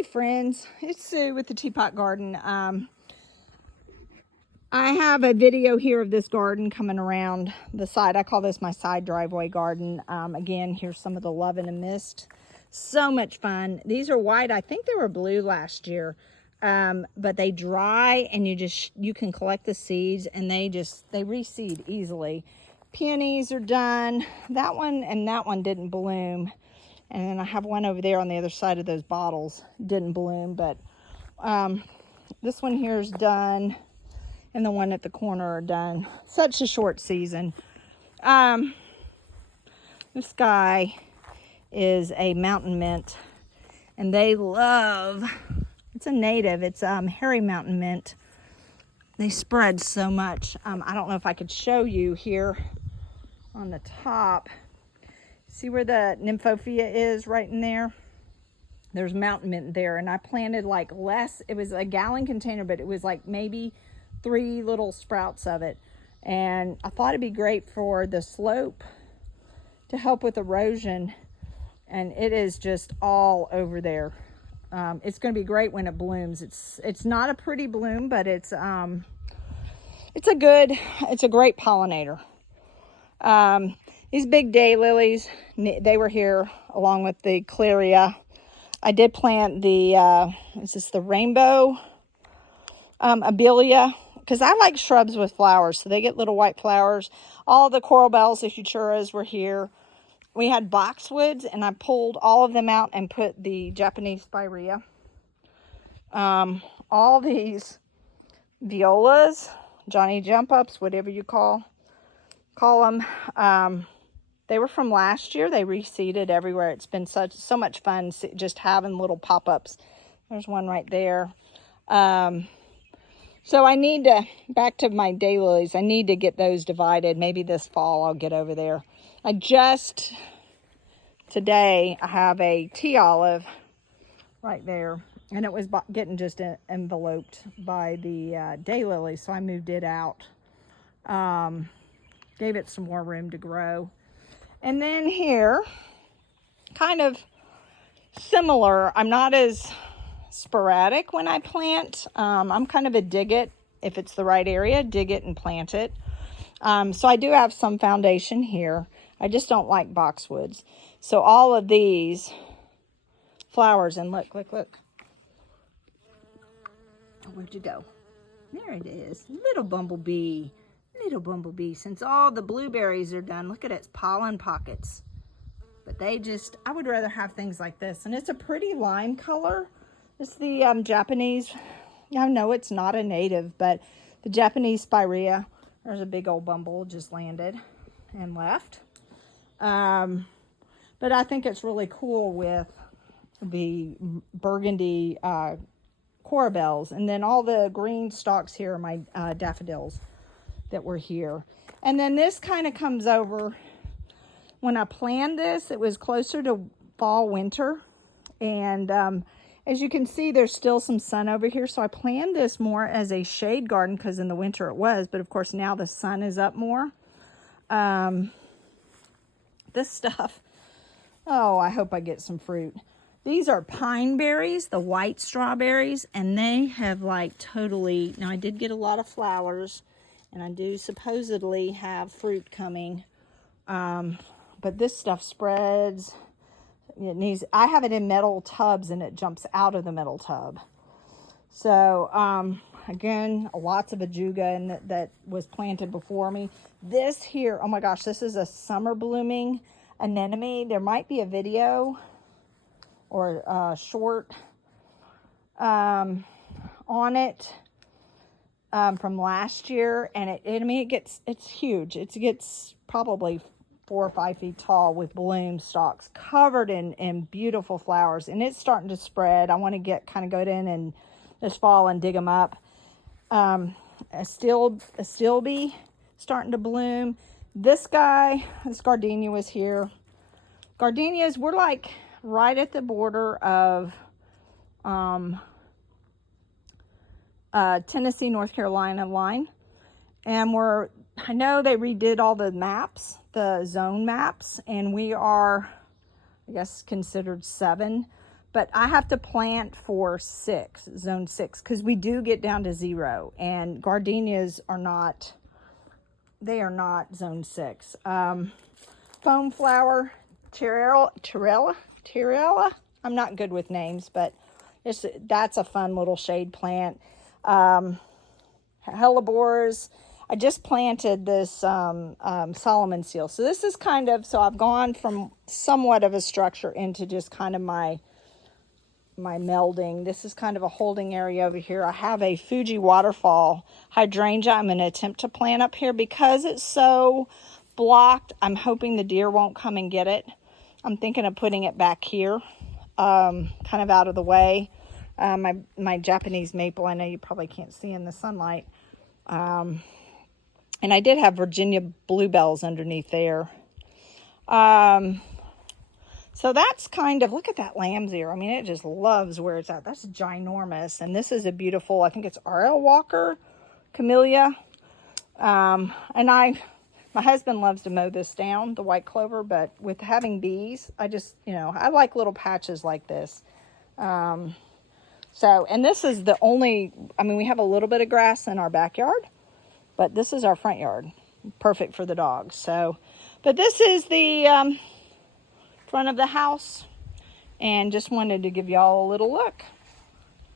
Hi friends, it's Sue with the Teapot Garden. I have a video here of this garden coming around the side. I call this my side driveway garden. Again, here's some of the Love in a Mist. So much fun. These are white. I think they were blue last year, but they dry and you can collect the seeds and they reseed easily. Peonies are done. That one and that one didn't bloom. And then I have one over there on the other side of those bottles. Didn't bloom, but this one here is done. And the one at the corner are done. Such a short season. This guy is a mountain mint. And they love, it's a native, it's hairy mountain mint. They spread so much. I don't know if I could show you here on the top. See where the nymphophia is right in there? There's mountain mint there, and I planted like less. It was a gallon container, but it was like maybe 3 little sprouts of it. And I thought it'd be great for the slope to help with erosion. And it is just all over there. It's going to be great when it blooms. It's not a pretty bloom, but it's a great pollinator. These big daylilies, they were here along with the Cleria. I did plant the, is this the rainbow abelia? Because I like shrubs with flowers, so they get little white flowers. All the coral bells, the futuras were here. We had boxwoods, and I pulled all of them out and put the Japanese spirea. All these violas, Johnny jump ups, whatever you call them. They were from last year. They reseeded everywhere. It's been so much fun just having little pop-ups. There's one right there. So I need to, back to my daylilies, I need to get those divided. Maybe this fall I'll get over there. Today I have a tea olive right there. And it was getting just enveloped by the daylilies. So I moved it out. Gave it some more room to grow. And then here, kind of similar, I'm not as sporadic when I plant. I'm kind of a dig it, if it's the right area, dig it and plant it. So I do have some foundation here. I just don't like boxwoods. So all of these flowers, and look. Oh, where'd you go? There it is, little bumblebee. Little bumblebee. Since all the blueberries are done, look at its pollen pockets. But I would rather have things like this. And it's a pretty lime color. It's the Japanese, I know it's not a native, but the Japanese spirea. There's a big old bumble just landed and left. But I think it's really cool with the burgundy coral bells. And then all the green stalks here are my daffodils that were here. And then this kind of comes over. When I planned this, it was closer to fall, winter. And as you can see, there's still some sun over here. So I planned this more as a shade garden because in the winter it was. But of course now the sun is up more. This stuff, oh, I hope I get some fruit. These are pine berries, the white strawberries. And they have like totally, now I did get a lot of flowers. And I do supposedly have fruit coming. But this stuff spreads. I have it in metal tubs and it jumps out of the metal tub. So, again, lots of ajuga and that was planted before me. This here, oh my gosh, this is a summer blooming anemone. There might be a video or a short on it. From last year, and it's huge. It gets probably 4 or 5 feet tall with bloom stalks covered in beautiful flowers, and it's starting to spread. I want to go in and this fall and dig them up. A stilby starting to bloom. This gardenia was here. Gardenias, we're like right at the border of Tennessee, North Carolina line. And I know they redid all the maps, the zone maps, and we are, I guess, considered 7. But I have to plant for zone 6, because we do get down to 0. And gardenias are not, they are not zone 6. Foam flower, Tirella. I'm not good with names, but that's a fun little shade plant. Hellebores. I just planted this Solomon seal. So this is kind of, so I've gone from somewhat of a structure into just kind of my melding. This is kind of a holding area over here. I have a Fuji waterfall hydrangea I'm going to attempt to plant up here because it's so blocked. I'm hoping the deer won't come and get it. I'm thinking of putting it back here, kind of out of the way. My Japanese maple, I know you probably can't see in the sunlight. And I did have Virginia bluebells underneath there. So that's kind of, look at that lamb's ear. I mean, it just loves where it's at. That's ginormous. And this is a beautiful, I think it's R.L. Walker camellia. And my husband loves to mow this down, the white clover, but with having bees, I just, I like little patches like this. And this is the only, I mean, we have a little bit of grass in our backyard, but this is our front yard. Perfect for the dogs. So, but this is the front of the house, and just wanted to give y'all a little look.